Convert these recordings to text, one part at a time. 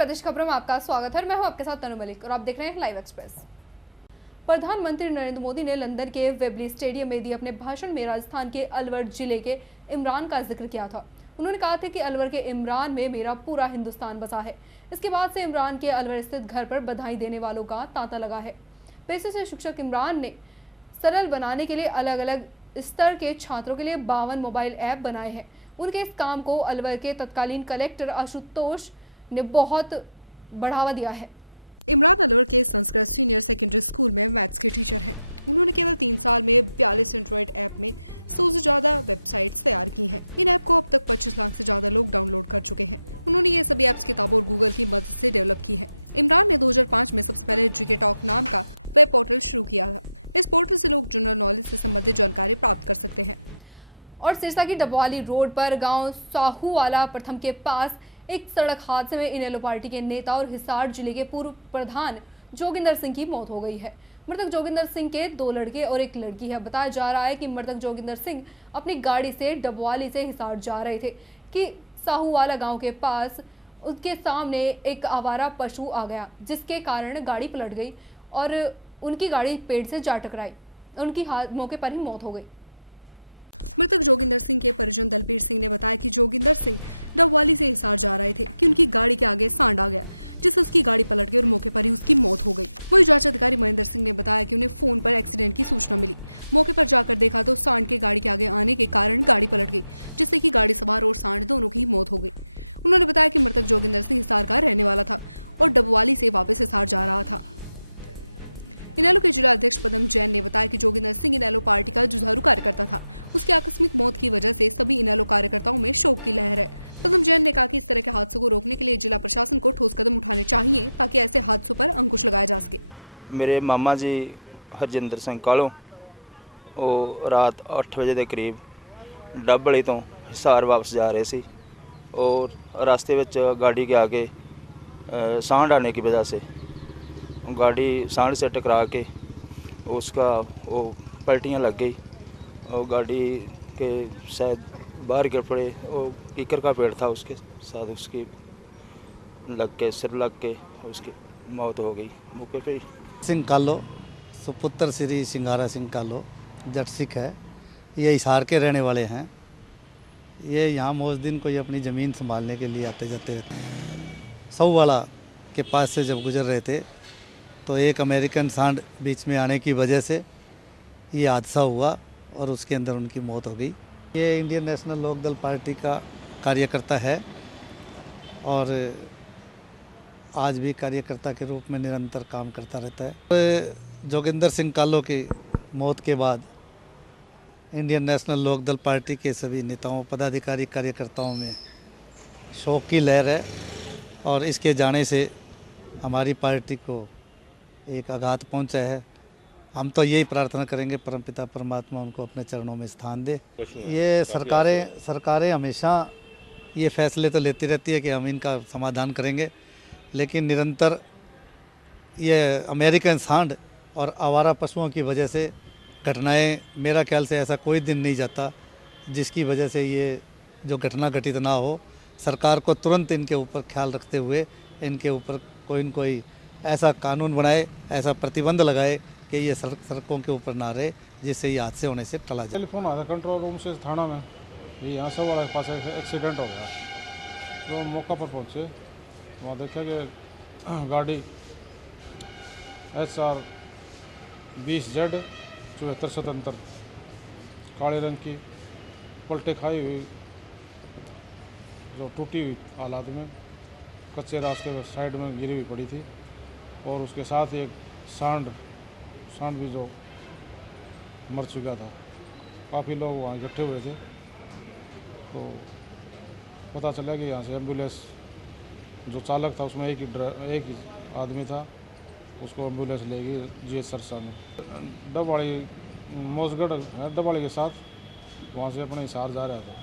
प्रदेश खबरों में आपका स्वागत है। मैं हूं आपके साथ तनु मलिक और आप देख रहे हैं लाइव एक्सप्रेस। प्रधानमंत्री नरेंद्र मोदी ने लंदन के वेबली स्टेडियम में दिए अपने भाषण में राजस्थान के अलवर जिले के इमरान का जिक्र किया था। उन्होंने कहा था कि अलवर के इमरान में मेरा पूरा हिंदुस्तान बसा है। इसके बाद से इमरान के अलवर स्थित घर पर बधाई देने वालों का तांता लगा है। पेशे से शिक्षक इमरान ने सरल बनाने के लिए अलग अलग स्तर के छात्रों के लिए 52 मोबाइल ऐप बनाए हैं। उनके इस काम को अलवर के तत्कालीन कलेक्टर आशुतोष ने बहुत बढ़ावा दिया है। इमरान अलवर के संस्कृत सीनियर सेकेंडरी स्कूल में मैथ्स के टीचर हैं। उन्होंने केवल 3 साल में 42 एंड्रॉइड ऐप में 100 से ज्यादा वेबसाइट्स तैयार की हैं। इन ऐप को अब तक 25 लाख से ज्यादा लोग डाउनलोड कर चुके हैं। उन्होंने ये सभी ऐप्स किताबों और गूगल की मदद से डेवलप की है। इमरान ने 2005 में सबसे पहले जीके टॉक नाम का वेब पोर्टल शुरू किया था। इस पोर्टल से लोग जनरल नॉलेज से संबंधित जानकारी प्राप्त कर सकते हैं। और सिरसा की डबवाली रोड पर गांव साहूवाला प्रथम के पास एक सड़क हादसे में इनेलो पार्टी के नेता और हिसार जिले के पूर्व प्रधान जोगिंदर सिंह की मौत हो गई है। मृतक जोगिंदर सिंह के 2 लड़के और 1 लड़की है। बताया जा रहा है कि मृतक जोगिंदर सिंह अपनी गाड़ी से डबवाली से हिसार जा रहे थे कि साहूवाला गांव के पास उसके सामने एक आवारा पशु आ गया, जिसके कारण गाड़ी पलट गई और उनकी गाड़ी पेड़ से जा टकराई। उनकी मौके पर ही मौत हो गई। मृतक जोगिंदर सिंह के परिजन दलबीर सिंह ने बताया कि जोगिंदर सिंह डबवाली से हिसार जा रहे थे कि उनकी गाड़ी के आगे सांड आ गया, जिससे उसकी गाड़ी पलट गई और मौके पर ही उसकी मौत हो गई। वही जांच अधिकारी महेंद्र सिंह ने बताया कि उन्हें फोन पर एक्सीडेंट की सूचना मिली। मौके पर जाकर देखा तो सांड के गाड़ी के आगे आने के कारण गाड़ी पलट गई, जिससे कि गाड़ी सवार और सांड दोनों की मौत हो गई। उन्होंने बताया कि मृतक जोगिंदर सिंह हिसार का रहने वाला था और डबवाली से वापस हिसार जा रहा था। इनेलो के जिला अध्यक्ष पदम जैन ने बताया कि जोगिंदर सिंह इनेलो पार्टी का जुझारू कार्यकर्ता था। उसकी आकस्मिक मौत की वजह से सभी इनेलो कार्यकर्ताओं में शोक की लहर है। पदम जैन ने कहा कि इस तरह के हादसों को रोकने के लिए जिला प्रशासन को ठोस कदम उठाने चाहिए ताकि ऐसे हादसों पर अंकुश लगाया जा सके। मेरे मामा जी हरजिंदर सिंह कालों वो रात 8 बजे के करीब डबवाली तो हिसार वापस जा रहे थे और रास्ते में गाड़ी के आगे सांड आने की वजह से गाड़ी सांड से टकरा के उसका वो पलटियाँ लग गई और गाड़ी के शायद बाहर गिर पड़े। वो कीकर का पेड़ था, उसके साथ उसकी लग के सिर लग के उसकी मौत हो गई मौके पे ही। सिंह कालो सुपुत्र श्री सिंघारा सिंह कालो जट सिख है। ये हिसार के रहने वाले हैं। ये यहाँ मौज दिन कोई अपनी ज़मीन संभालने के लिए आते जाते रहते हैं। साहूवाला के पास से जब गुजर रहे थे तो एक अमेरिकन सांड बीच में आने की वजह से ये हादसा हुआ और उसके अंदर उनकी मौत हो गई। ये इंडियन नेशनल लोकदल पार्टी का कार्यकर्ता है और आज भी कार्यकर्ता के रूप में निरंतर काम करता रहता है। जोगिंदर सिंह कालो की मौत के बाद इंडियन नेशनल लोकदल पार्टी के सभी नेताओं, पदाधिकारी, कार्यकर्ताओं में शोक की लहर है और इसके जाने से हमारी पार्टी को एक आघात पहुंचा है। हम तो यही प्रार्थना करेंगे परमपिता परमात्मा उनको अपने चरणों में स्थान दे। ये सरकारें हमेशा ये फैसले तो लेती रहती है कि हम इनका समाधान करेंगे, लेकिन निरंतर ये अमेरिकन सांड और आवारा पशुओं की वजह से घटनाएं, मेरा ख्याल से ऐसा कोई दिन नहीं जाता जिसकी वजह से ये जो घटना घटित ना हो। सरकार को तुरंत इनके ऊपर ख्याल रखते हुए इनके ऊपर कोई न कोई ऐसा कानून बनाए, ऐसा प्रतिबंध लगाए कि ये सड़कों के ऊपर ना रहे, जिससे ये हादसे होने से टला जाए। टेलीफोन आया कंट्रोल रूम से थाना में, ये यहाँ से वाला के पास एक्सीडेंट हो गया। तो मौका पर पहुँचे, वहाँ देखा कि गाड़ी HR 20Z 7477 काले रंग की पलटे खाई हुई, जो टूटी हुई हालात में कच्चे रास्ते में साइड में गिरी हुई पड़ी थी और उसके साथ एक सांड भी जो मर चुका था। काफ़ी लोग वहाँ इकट्ठे हुए थे तो पता चला कि यहाँ से एम्बुलेंस, जो चालक था उसमें एक ही आदमी था, उसको एम्बुलेंस ले गई GH सरसा में। डबवाली मोसगढ़ डबवाली के साथ वहाँ से अपने हिसार जा रहा था।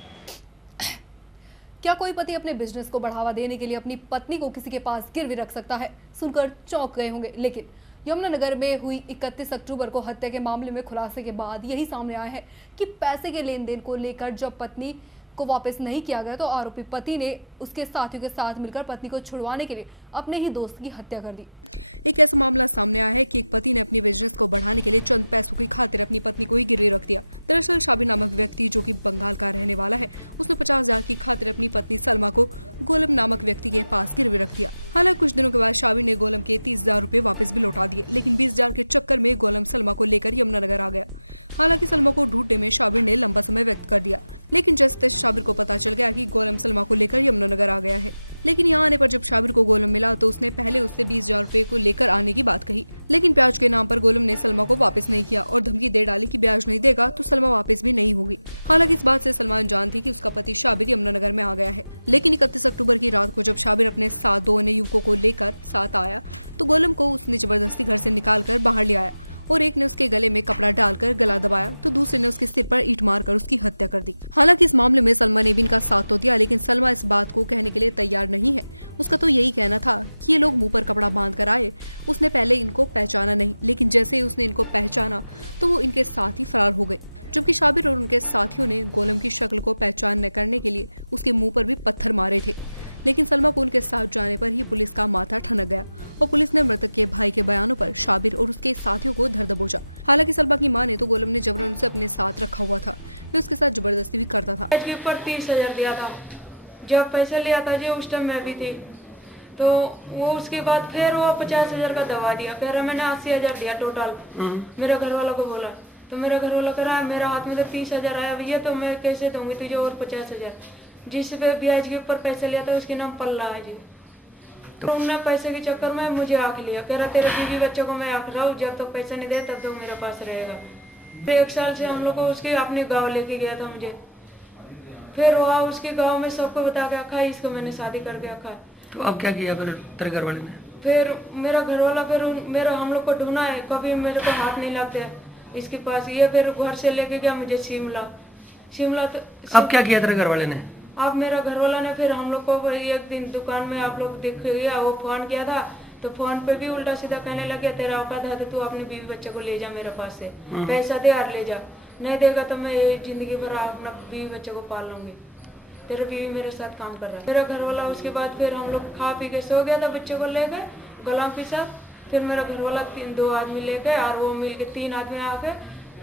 क्या कोई पति अपने बिजनेस को बढ़ावा देने के लिए अपनी पत्नी को किसी के पास गिरवी रख सकता है? सुनकर चौंक गए होंगे, लेकिन यमुनानगर में हुई 31 अक्टूबर को हत्या के मामले में खुलासे के बाद यही सामने आया है कि पैसे के लेन देन को लेकर जब पत्नी को वापस नहीं किया गया तो आरोपी पति ने उसके साथियों के साथ मिलकर पत्नी को छुड़वाने के लिए अपने ही दोस्त की हत्या कर दी। एक ऐसा मामला सामने आया है कि एक पति ने अपनी बिजनेस को बढ़ाने के लिए चंद पैसों की खातिर अपनी पत्नी को ही गिरवी रख दिया। दरअसल शाबिर नामक व्यक्ति जो कि बंगाल का रहने वाला है, उसने 50,000 की खातिर अपनी पत्नी सलमा को गोलम नामक व्यक्ति के पास गिरवी रख दिया। हालांकि कुछ दिनों के बाद शाबिर ने गोलम के 30,000 रुपए वापस भी लौटा दिए, लेकिन 20,000 के चक्कर में गोलम सलमा को लेकर यमुनानगर आ गया। हालांकि सलमा को ढूंढने में शाबिर ने लंबा समय व्यक्त कर दिया, लेकिन जैसे तैसे शाबिर को पता चल गया कि गोलम सलमा को लेकर यमुनानगर आ गया है। लेकिन यहाँ आने पर जब शाबिर को गोलम मिला तो उसने पहले उससे 20,000 रुपए को लेकर आने की बात कही, लेकिन ब्याज के नाम पर गोलम ने सलमा को वापस नहीं किया और धमकी दे डाली कि ब्याज नहीं देगा तो सलमा वापस भी नहीं होगी। हालांकि इस बात से सलमा अनजान थी कि उसका पति शाबिर यमुनानगर में आ गया है। लेकिन 31 अक्टूबर की रात को जब शाबिर अपने साथ 2 अन्य युवकों को लेकर साथ आया तो गोलम को उसने जबरदस्ती घर से निकाल कर बाहर ले आया और एक ने उसके गले में कपड़ा डालकर गला दबाया तो दूसरे ने उसके सिर पर ईंट मारकर उसकी हत्या कर दी। हालांकि इस मामले में सलमा ने भी इनका साथ तो दिया, लेकिन सलमा इस बात को कहने के लिए तैयार नहीं है। उसका तो यही कहना था कि ये लोग मुंह पर कपड़ा बांध कर आए। उसने पहले इनको पहचाना नहीं, लेकिन जैसे ही उसने इनको पहचाना तो वो इनके साथ ही फरार हो गए। जबकि शाबिर और उनके साथियों ने गोलम की शक्ल को पहचान न करने के लिए उसके मुंह पर भी पत्थर मारे थे। लेकिन सलमा को उनके साथ जाने पर ही पुलिस का माथा ठनक गया और पुलिस ने मृतक के भाई के बयानों पर शाबिर और उसके साथियों को धर दबोचा। हालांकि सलमा की मां ने तो गोलम ने जबरन उसे अपने साथ रखा हुआ था, वे उसके साथ जबरदस्ती भी करता था। के ऊपर 30,000 दिया था, जब पैसा लिया था जी उस टाइम मैं भी थी, तो वो उसके बाद फिर वो 50,000 का दवा दिया, फिर मैंने 80,000 दिया टोटल। मेरे घर वाला को बोला तो मेरा घर वाला करा मेरा हाथ में तो 30,000 आया भैया, तो मैं कैसे दूंगी तुझे और 50,000। जिस पे ब्याज के ऊपर पैसा लिया था उसके नाम पल्ला है जी। तो उन्होंने पैसे के चक्कर में मुझे आंख लिया, कह रहा तेरे बीवी बच्चों को मैं आंख रहा हूँ, जब तक पैसा नहीं दे तब तक मेरे पास रहेगा। फिर 1 साल से हम लोग को उसके अपने गाँव लेके गया था मुझे, फिर वहाँ उसके गाँव में सबको बता के रखा इसको मैंने शादी करके रखा। तो अब क्या किया फिर तेरे घर वाले ने? फिर मेरा घर वाला फिर मेरा हम लोग को ढूंढा है, कभी मेरे को हाथ नहीं लगते इसके पास। ये फिर घर से लेके गया मुझे शिमला तो अब क्या किया तेरे घर वाले ने? अब मेरा घर वाला ने फिर हम लोग को एक दिन दुकान में आप लोग देख गया, वो फोन किया था तो फोन पे भी उल्टा सीधा कहने लगे तेरा औकात है तो तू अपने बीवी बच्चे को ले जा मेरे पास से, पैसा दे और ले जा, नहीं देगा तो मैं जिंदगी भर अपना बीवी बच्चे को पाल लूंगी, तेरा बीवी मेरे साथ काम कर रहा है। मेरा घर वाला उसके बाद फिर हम लोग खा पी के सो गया था बच्चे को लेकर गुलाम के साथ। फिर मेरा घर वाला 2 आदमी लेके और वो मिल के 3 आदमी आके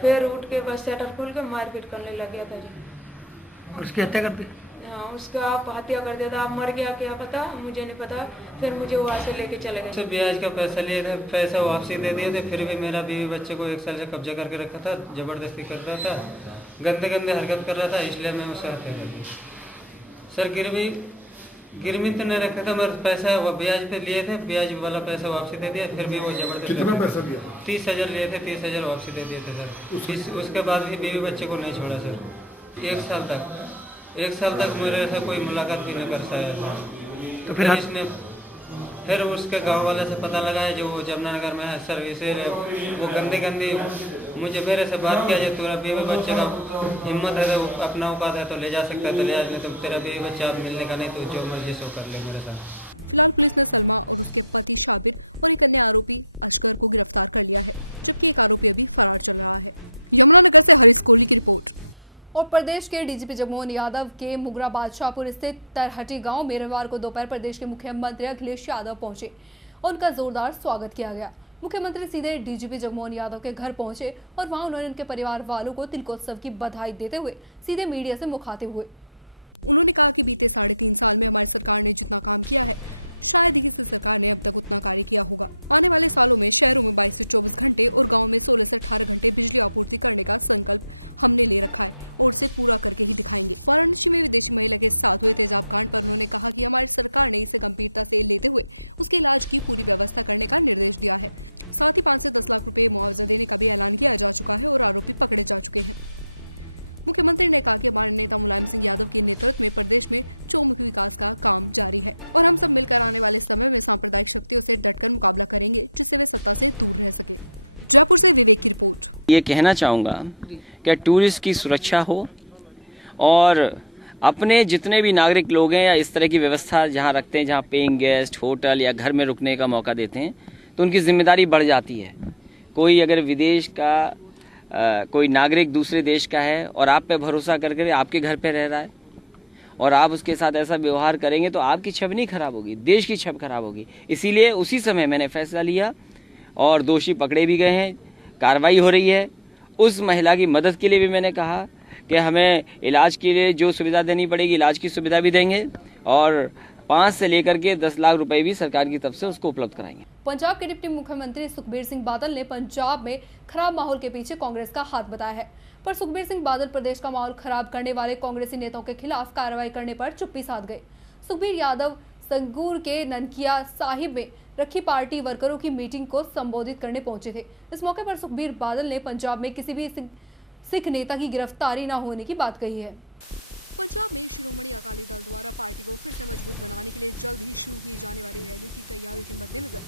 फिर उठ के बस शटर खोल के मारपीट करने लग गया था जी। उसकी हत्या कर दी? हाँ, उसका आप हत्या कर दिया था। आप मर गया क्या पता, मुझे नहीं पता। फिर मुझे वहाँ से लेके चले गए। ब्याज का पैसा लिए थे, पैसा वापसी दे दिए थे, फिर भी मेरा बीवी बच्चे को 1 साल से कब्जा करके रखा था, जबरदस्ती कर रहा था, गंदे गंदे हरकत कर रहा था, इसलिए मैं उससे हत्या कर दी। सर गिरवी तो नहीं रखा था, मेरा पैसा वो ब्याज पे लिए थे, ब्याज वाला पैसा वापसी दे दिया, फिर भी वो जबरदस्ती। कितना पैसा दिया? 30,000 लिए थे, 30,000 वापसी दे दिए थे सर। उसके बाद भी बीवी बच्चे को नहीं छोड़ा सर। 1 साल तक मेरे से कोई मुलाकात भी नहीं कर सका। तो फिर इसने फिर उसके गांव वाले से पता लगाया जो वो जमुनानगर में है सर, इसीलिए वो गंदी मुझे मेरे से बात किया, जो तेरा बीवी बच्चे का हिम्मत है तो अपना औकात है तो ले जा सकता है तो ले जा, नहीं तो तेरा बीवी बच्चा आप मिलने का नहीं तो जो मर्जी सो कर ले मेरे साथ। फिलहाल पुलिस ने सलमा और उसके पति शाबिर और एक अन्य आरोपी अशकर को गिरफ्तार कर लिया है, जबकि एक आरोपी अभी फरार चल रहा है। यमुनानगर से हरीश कोहली की रिपोर्ट। और प्रदेश के डीजीपी जगमोहन यादव के मुगरा बादशाहपुर स्थित तरहटी गांव में रविवार को दोपहर प्रदेश के मुख्यमंत्री अखिलेश यादव पहुंचे और उनका जोरदार स्वागत किया गया। मुख्यमंत्री सीधे डीजीपी जगमोहन यादव के घर पहुंचे और वहां उन्होंने उनके परिवार वालों को तिलकोत्सव की बधाई देते हुए सीधे मीडिया से मुखातिब हुए। उन्होंने कहा कि बीते 3.5 साल में हमारी सरकार ने जितना काम किया है शायद ही किसी सरकार ने अब तक उतना कार्य किया होगा। आने वाले सालों में शहरों में 22 से 24 घंटे और गाँव में 16 से 18 घंटे बिजली आपूर्ति करने का संकल्प हमने ले रखा है और उसे पूरा करके ही दिखाएंगे। वाराणसी में विदेशी महिला के साथ हुए तेजाब कांड पर उन्होंने कहा कि हमारी सरकार ने इसे गंभीरता से लेते हुए उसके इलाज की पूरी व्यवस्था करने का निर्देश दिया है। साथ ही 5 से 10 लाख रुपए मुआवजा देने का भी ऐलान किया जा चुका है और आरोपी पकड़े जा चुके हैं। मुख्यमंत्री ने कहा कि हमारे नेता मुलायम सिंह यादव के नेतृत्व में प्रदेश में चौमुखी विकास का काम जारी है और हम सब मिलकर आने वाले समय में सांप्रदायिक शक्तियों से डटकर मुकाबला करेंगे जिससे वे सत्ता से दूर रह सके। जयपुर से विवेक की रिपोर्ट। ये कहना चाहूँगा कि टूरिस्ट की सुरक्षा हो और अपने जितने भी नागरिक लोग हैं या इस तरह की व्यवस्था जहाँ रखते हैं, जहाँ पेइंग गेस्ट, होटल या घर में रुकने का मौका देते हैं, तो उनकी जिम्मेदारी बढ़ जाती है। कोई अगर विदेश का कोई नागरिक दूसरे देश का है और आप पे भरोसा करके आपके घर पे रह रहा है और आप उसके साथ ऐसा व्यवहार करेंगे तो आपकी छवि नहीं खराब होगी, देश की छवि खराब होगी। इसीलिए उसी समय मैंने फैसला लिया और दोषी पकड़े भी गए हैं, कार्रवाई हो रही है। उस महिला की मदद के लिए भी मैंने कहा कि हमें इलाज के लिए जो सुविधा देनी पड़ेगी इलाज की सुविधा भी देंगे और 5 से लेकर के 10 लाख रुपए भी सरकार की तरफ से उसको उपलब्ध कराएंगे। पंजाब के डिप्टी मुख्यमंत्री सुखबीर सिंह बादल ने पंजाब में खराब माहौल के पीछे कांग्रेस का हाथ बताया है, पर सुखबीर सिंह बादल प्रदेश का माहौल खराब करने वाले कांग्रेसी नेताओं के खिलाफ कार्रवाई करने पर चुप्पी साध गए। सुखबीर यादव संगरूर के ननकिया साहिब में रखी पार्टी वर्करों की मीटिंग को संबोधित करने पहुंचे थे। इस मौके पर सुखबीर बादल ने पंजाब में किसी भी सिख नेता की गिरफ्तारी न होने की बात कही है। पंजाब में शिरोमणि अकाली दल द्वारा पार्टी को फिर से मजबूत बनाने के लिए जल्द ही शुरू की जाने वाली रैली की तैयारियों के मद्देनजर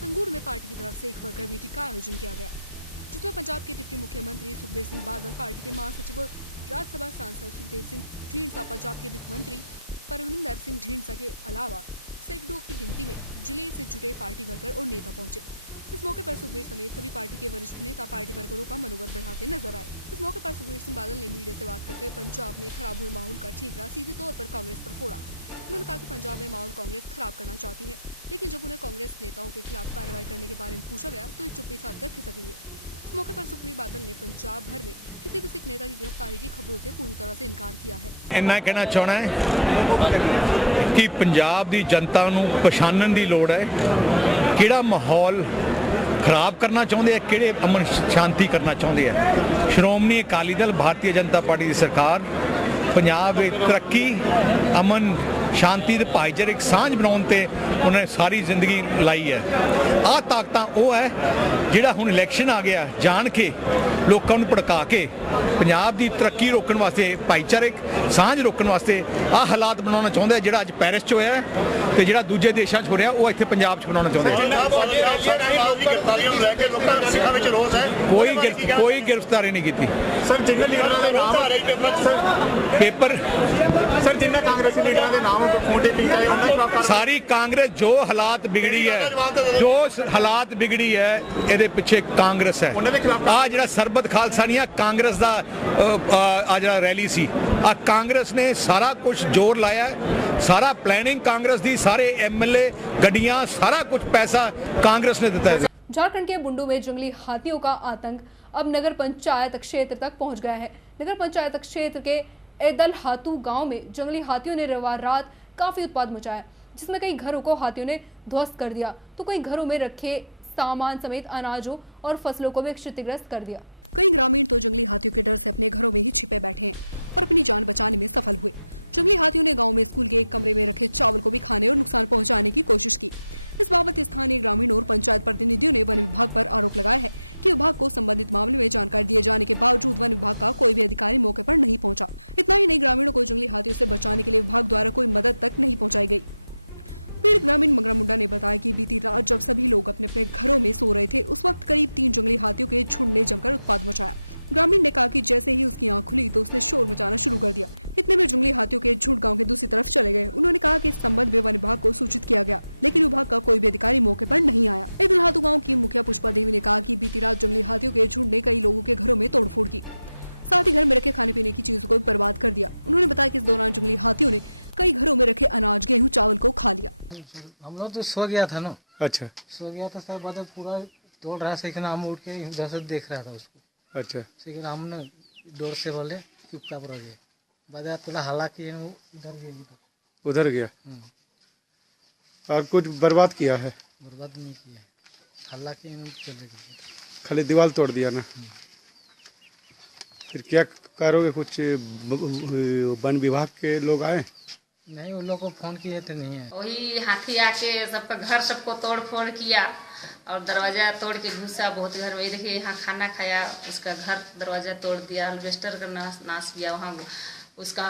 संगरूर में पार्टी की तरफ से एक वर्कर मीटिंग का आयोजन किया गया, जिसमें पंजाब के डिप्टी मुख्यमंत्री सुखबीर सिंह बादल, पार्टी के महासचिव राज्यसभा सांसद सुखदेव सिंह ढींढसा, पंजाब के वित्त मंत्री परमिंदर सिंह ढींढसा के अलावा सैकड़ों की गिनती में जिले से जुटे पार्टी वर्कर और नेता पहुंचे। इस मौके पर सुखबीर समेत सभी पार्टी के वरिष्ठ नेता पार्टी वर्करों का मनोबल बढ़ाते नजर आए। इस मौके पर सुखबीर सिंह बादल ने मीडिया से बात करते हुए पंजाब में खराब हुए माहौल का ठीकरा सीधे तौर पर कांग्रेस पर फोड़ा। उन्होंने कहा कि पंजाब में माहौल कांग्रेस खराब करना चाहती है, लेकिन जब उन्हें कांग्रेस नेताओं के खिलाफ कार्रवाई करने के बारे में पूछा गया तो इस चुप्पी साधकर खिसक लिए। इस मौके पर सुखबीर बादल ने पंजाब भर में किसी भी सिख नेता की गिरफ्तारी की खबरों से पूरी तरह से इनकार किया है। इन्ना कहना चाहना है कि पंजाब की जनता नूं पछाणन की लोड़ है, किहड़ा माहौल खराब करना चाहते हैं, किहड़े अमन शांति करना चाहते हैं। श्रोमणी अकाली दल भारतीय जनता पार्टी की सरकार पंजाब में तरक्की, अमन शांति ते भाईचारे सांझ बनाउण ते उन्हें सारी जिंदगी लाई है। आ ताकतां वो है जिहड़ा हुण इलैक्शन आ गया जान के लोगों को भड़का के पंजाब की तरक्की रोकण वास्ते, भाईचारे सांझ रोकण वास्ते आ हालात बनाना चाहते हैं। जिहड़ा अज पैरिस च होया ते जिहड़ा दूजे देशों च हो रहा वो इत्थे पंजाब च बनाना चाहते हैं। कोई गिरफ्तारी नहीं की पेपर सर, जिन्हें कांग्रेसी लीडर के नाम सारी कांग्रेस जो हालात बिगड़ी है, जो हालात बिगड़ी है ये पिछे कांग्रेस है। आ जिहड़ा सरबत खालसा नहीं है कांग्रेस का आ जिहड़ा रैली सी, आ कांग्रेस ने सारा कुछ जोर लाया, सारा प्लानिंग कांग्रेस दी, सारे एमएलए गड्डियां सारा कुछ पैसा कांग्रेस ने दिता है। झारखंड के बुंडू में जंगली हाथियों का आतंक अब नगर पंचायत क्षेत्र तक पहुंच गया है। नगर पंचायत क्षेत्र के एदल हातू गांव में जंगली हाथियों ने रविवार रात काफी उत्पात मचाया, जिसमें कई घरों को हाथियों ने ध्वस्त कर दिया तो कई घरों में रखे सामान समेत अनाजों और फसलों को भी क्षतिग्रस्त कर दिया। कई ग्रामीण तो जंगली हाथियों के डर से अपने घरों में ही छिपे बैठे हैं और अपनी जान बचाने में सफल हुए। जंगली हाथियों ने गांव में स्कूल के एक कमरे में रखे चावल को भी खाने और नुकसान पहुंचाने की कोशिश की। इस बाबत स्थानीय ग्रामीणों और पंचायत प्रतिनिधियों ने वन विभाग पर आरोप लगाया है कि विभाग को संबंधित मामले में जानकारी दिए जाने के बावजूद वन विभाग का कोई भी अधिकारी मौके पर नहीं पहुंचा। इतना ही नहीं, ग्रामीणों को जंगली हाथियों से बचाने के लिए विभाग द्वारा कोई मदद तक नहीं पहुंचाई गई। पीड़ित ग्रामीण मंगरा मुंडा ने बताया कि बीती रात जब सभी लोग अपने अपने घरों में सो रहे थे, उस वक्त करीब 3 जंगली हाथियों के झुंड ने जमकर उत्पात मचाया। ग्रामीण ने कहा कि जैसे ही उसकी आंख खुली तो उसने शोर मचाना शुरू कर दिया। इतने में जंगली हाथियों के झुंड गांव के दूसरी तरफ चले गए। उन्होंने कहा कि इस संबंध में वन विभाग को सूचित किया गया, लेकिन विभाग का कोई भी अधिकारी मौके पर नहीं आया। एदल हाथू गांव की मुखिया पुष्पा देवी ने कहा कि बीती रात जंगली हाथियों के झुंड ने कई लोगों के घरों में तोड़फोड़ की, साथ ही घर में रखे खाने पीने की चीजों को भी बर्बाद कर दिया। उन्होंने बताया कि इस दौरान जंगली हाथियों ने कई घरों में रखे अनाज, गेहूँ, चावल को खा लिया। हम लोग तो सो गया था ना। अच्छा, सो गया था सर, बाद पूरा तोड़ रहा है, हम उठ के उधर से देख रहा था उसको। अच्छा, हमने डोर से बोले चुपचाप रह गए, बाद थोड़ा हालांकि उधर गया और कुछ बर्बाद किया है? बर्बाद नहीं किया, हालांकि चले गए, खाली दीवार तोड़ दिया ना। फिर क्या करोगे? कुछ वन विभाग के लोग आए? नहीं, उन लोग को फोन किए थे, नहीं है। वही हाथी आके सबका घर सबको तोड़ फोड़ किया और दरवाजा तोड़ के घुसा बहुत घर में। देखिए यहाँ खाना खाया, उसका घर दरवाजा तोड़ दिया, अल्बेस्टर का नाश किया, वहाँ उसका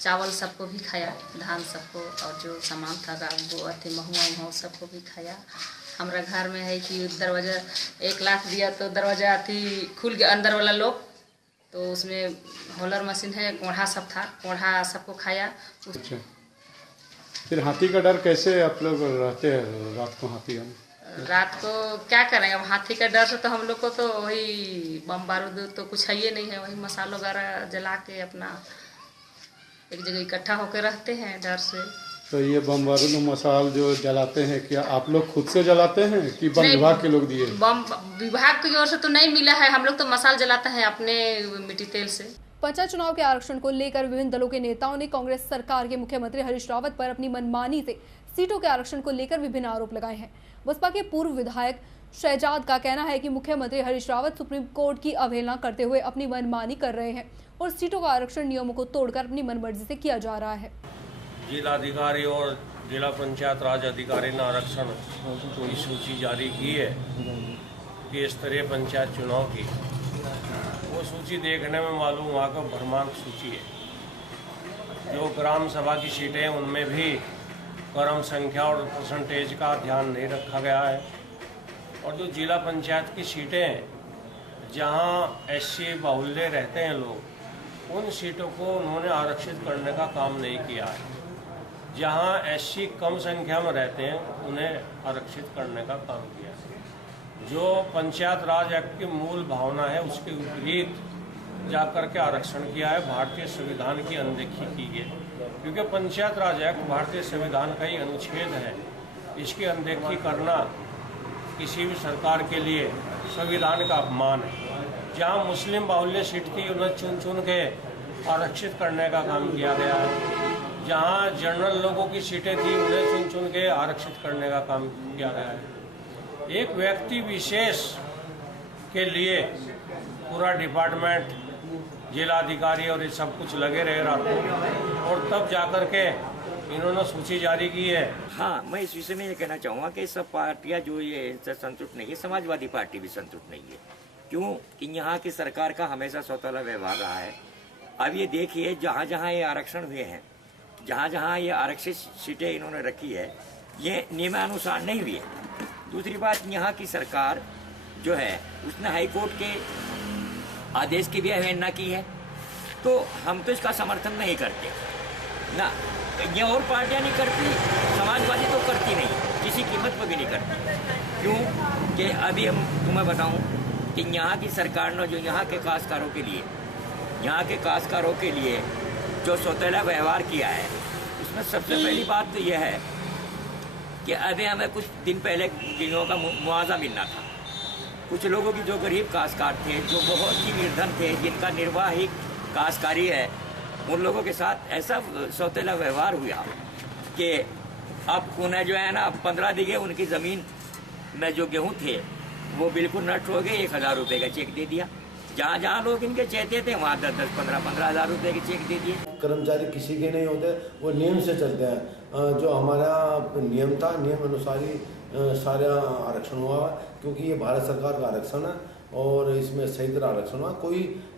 चावल सबको भी खाया, धान सबको, और जो सामान था वो अथी महुआ सबको भी खाया। हमारा घर में है कि दरवाजा 1 लाख दिया तो दरवाजा अथी खुल गया, अंदर वाला लोग तो उसमें होलर मशीन है, कोढ़ा सब था, कोढ़ा सबको खाया। अच्छा, फिर हाथी का डर कैसे आप लोग रहते हैं रात को? हाथी रात को क्या करेंगे, अब हाथी का डर से तो हम लोग को तो वही बम बारूद तो कुछ है ही नहीं है, वही मसाला वगैरह जला के अपना एक जगह इकट्ठा होकर रहते हैं डर से। तो ये बम बारूद मसाल जो जलाते हैं, क्या आप लोग खुद से जलाते हैं कि वन विभाग के लोग दिए? बम विभाग की ओर से तो नहीं मिला है, हम लोग तो मसाल जलाते हैं अपने मिट्टी तेल से। पंचायत चुनाव के आरक्षण को लेकर विभिन्न दलों के नेताओं ने कांग्रेस सरकार के मुख्यमंत्री हरीश रावत पर अपनी मनमानी से सीटों के आरक्षण को लेकर विभिन्न आरोप लगाए हैं। बसपा के पूर्व विधायक शहजाद का कहना है कि मुख्यमंत्री हरीश रावत सुप्रीम कोर्ट की अवहेलना करते हुए अपनी मनमानी कर रहे हैं और सीटों का आरक्षण नियमों को तोड़कर अपनी मनमर्जी से किया जा रहा है। जिलाधिकारी और जिला पंचायत राज अधिकारी ने आरक्षण की सूची जारी की है कि स्तरीय पंचायत चुनाव की, वो सूची देखने में मालूम हुआ कि भ्रमांक सूची है। जो ग्राम सभा की सीटें उनमें भी क्रम संख्या और परसेंटेज का ध्यान नहीं रखा गया है, और जो जिला पंचायत की सीटें हैं जहाँ एससी बाहुल्य रहते हैं लोग, उन सीटों को उन्होंने आरक्षित करने का काम नहीं किया है। जहाँ एससी कम संख्या में रहते हैं उन्हें आरक्षित करने का काम किया है। जो पंचायत राज एक्ट की मूल भावना है उसके विपरीत जाकर के आरक्षण किया है। भारतीय संविधान की अनदेखी की गई, क्योंकि पंचायत राज एक्ट भारतीय संविधान का ही अनुच्छेद है। इसकी अनदेखी करना किसी भी सरकार के लिए संविधान का अपमान है। जहाँ मुस्लिम बाहुल्य सीट थी उन्हें चुन चुन के आरक्षित करने का काम किया गया है। जहाँ जनरल लोगों की सीटें थी उन्हें चुन चुन के आरक्षित करने का काम किया गया है। एक व्यक्ति विशेष के लिए पूरा डिपार्टमेंट, जिलाधिकारी और ये सब कुछ लगे रहे रातों, और तब जाकर के इन्होंने सूची जारी की है। हाँ, मैं इस विषय में ये कहना चाहूँगा कि सब पार्टियाँ जो ये इनसे संतुष्ट नहीं है, समाजवादी पार्टी भी संतुष्ट नहीं है। क्यों कि यहाँ की सरकार का हमेशा सौतेला व्यवहार रहा है। अब ये देखिए, जहाँ जहाँ ये आरक्षण हुए हैं, जहाँ जहाँ ये आरक्षित सीटें इन्होंने रखी है, ये नियमानुसार नहीं हुई है। दूसरी बात, यहाँ की सरकार जो है उसने हाईकोर्ट के आदेश की भी अवहेलना की है, तो हम तो इसका समर्थन नहीं करते ना। ये और पार्टियाँ नहीं करती, समाजवादी तो करती नहीं, किसी कीमत पर भी नहीं करती। क्यों कि अभी हम तुम्हें बताऊं कि यहाँ की सरकार ने जो यहाँ के काश्तकारों के लिए जो सौतेला व्यवहार किया है, उसमें सबसे पहली बात तो यह है कि अभी हमें कुछ दिन पहले किसानों का मुआवजा मिलना था। कुछ लोगों की जो गरीब काश्तकार थे, जो बहुत ही निर्धन थे, जिनका निर्वाह ही काश्तकारी है, उन लोगों के साथ ऐसा सौतेला व्यवहार हुआ कि अब उन्हें जो है ना 15 बीघे उनकी ज़मीन में जो गेहूँ थे वो बिल्कुल नष्ट हो गए। 1000 रुपये का चेक दे दिया। जहाँ जहाँ लोग इनके चाहते थे वहाँ 10-15 हज़ार रुपये के चेक दे दिए। कर्मचारी किसी के नहीं होते, वो नियम से चलते हैं। जो हमारा नियम था, नियम अनुसार ही सारा आरक्षण हुआ, क्योंकि ये भारत सरकार का आरक्षण है और इसमें सही तरह आरक्षण हुआ।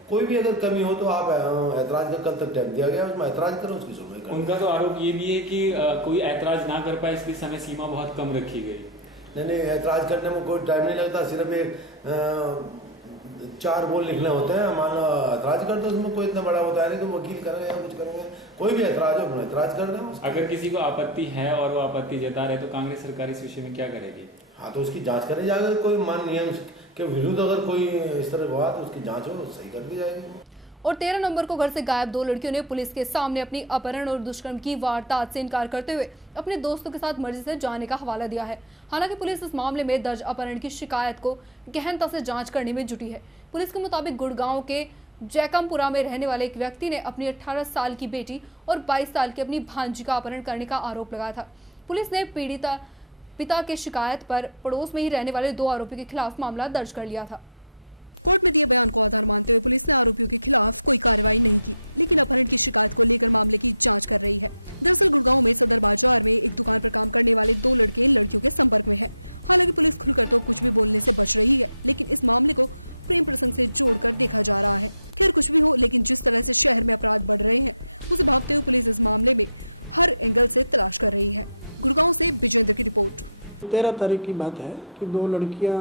कोई भी अगर कमी हो तो आप ऐतराज का कल तक टाइम दिया गया, उसमें ऐतराज करें, उसकी सुनवाई करें। उनका तो आरोप ये भी है कि कोई ऐतराज ना कर पाए, इसकी समय सीमा बहुत कम रखी गई। नहीं, ऐतराज करने में कोई टाइम नहीं लगता, सिर्फ एक 4 बोल लिखने होते हैं। मान लो ऐतराज कर दो, उसमें कोई इतना बड़ा होता है नहीं कि वकील करेंगे या कुछ करेंगे। कोई भी ऐतराज हो, ऐतराज कर दें। अगर किसी को आपत्ति है और वो आपत्ति जता रहे तो कांग्रेस सरकार इस विषय में क्या करेगी? हाँ, तो उसकी जांच करी जाएगी। कोई मान नियम के विरुद्ध अगर कोई इस तरह हुआ तो उसकी जांच हो, सही कर दी जाएगी। और 13 नवंबर को घर से गायब 2 लड़कियों ने पुलिस के सामने अपनी अपहरण और दुष्कर्म की वारदात से इनकार करते हुए अपने दोस्तों के साथ मर्जी से जाने का हवाला दिया है। हालांकि पुलिस इस मामले में दर्ज अपहरण की शिकायत को गहनता से जांच करने में जुटी है। पुलिस के मुताबिक गुड़गांव के जैकमपुरा में रहने वाले एक व्यक्ति ने अपनी 18 साल की बेटी और 22 साल की अपनी भांजी का अपहरण करने का आरोप लगाया था। पुलिस ने पीड़िता पिता के शिकायत पर पड़ोस में ही रहने वाले 2 आरोपियों के खिलाफ मामला दर्ज कर लिया था। कोर्ट में दिए बयान को आधार मानते हुए पुलिस ने आरोपियों के खिलाफ कोई कार्रवाई नहीं की, लेकिन अपहरण की शिकायत को लेकर मामले की जांच कर रही है। दरअसल गुड़गांव में सदर बाजार में एक दुकान पर काम करने वाले 2 लड़के इन लड़कियों के संपर्क में हैं। हालांकि पुलिस खुलकर तो कुछ भी बोलने से बच रही है, लेकिन इस मामले को प्रेम प्रसंग से जोड़कर देखा जा रहा है। खैर कुछ भी हो, लेकिन जिस तरह से शहर में अपराध बढ़ रहे हैं उसे भांपते हुए पुलिस इस मामले में हर एंगल से तलाश कर रही है। गुड़गांव से विजेंद्र की रिपोर्ट। 13 तारीख की बात है कि 2 लड़कियां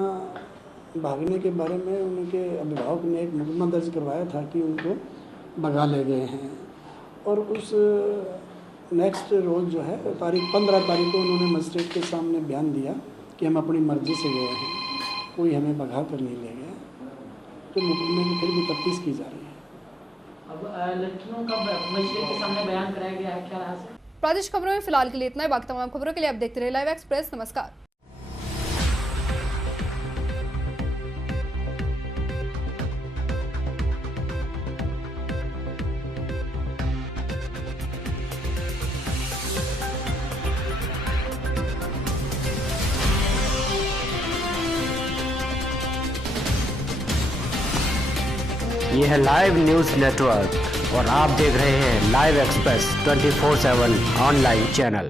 भागने के बारे में उनके अभिभावक ने एक मुकदमा दर्ज करवाया था कि उनको भगा ले गए हैं, और उस नेक्स्ट रोज़ जो है 15 तारीख को उन्होंने मजिस्ट्रेट के सामने बयान दिया कि हम अपनी मर्जी से गए हैं, कोई हमें भगा कर नहीं ले गया। तो मुकदमे की फिर भी तफ्तीश की जा रही है। अब लड़कियों का मजिस्ट्रेट के सामने बयान कराया गया है, क्या रहा? प्रादेशिक खबरों में फिलहाल के लिए इतना ही। बाकी तमाम खबरों के लिए आप देखते रहिए लाइव एक्सप्रेस। नमस्कार। ये है लाइव न्यूज नेटवर्क और आप देख रहे हैं लाइव एक्सप्रेस 24/7 ऑनलाइन चैनल।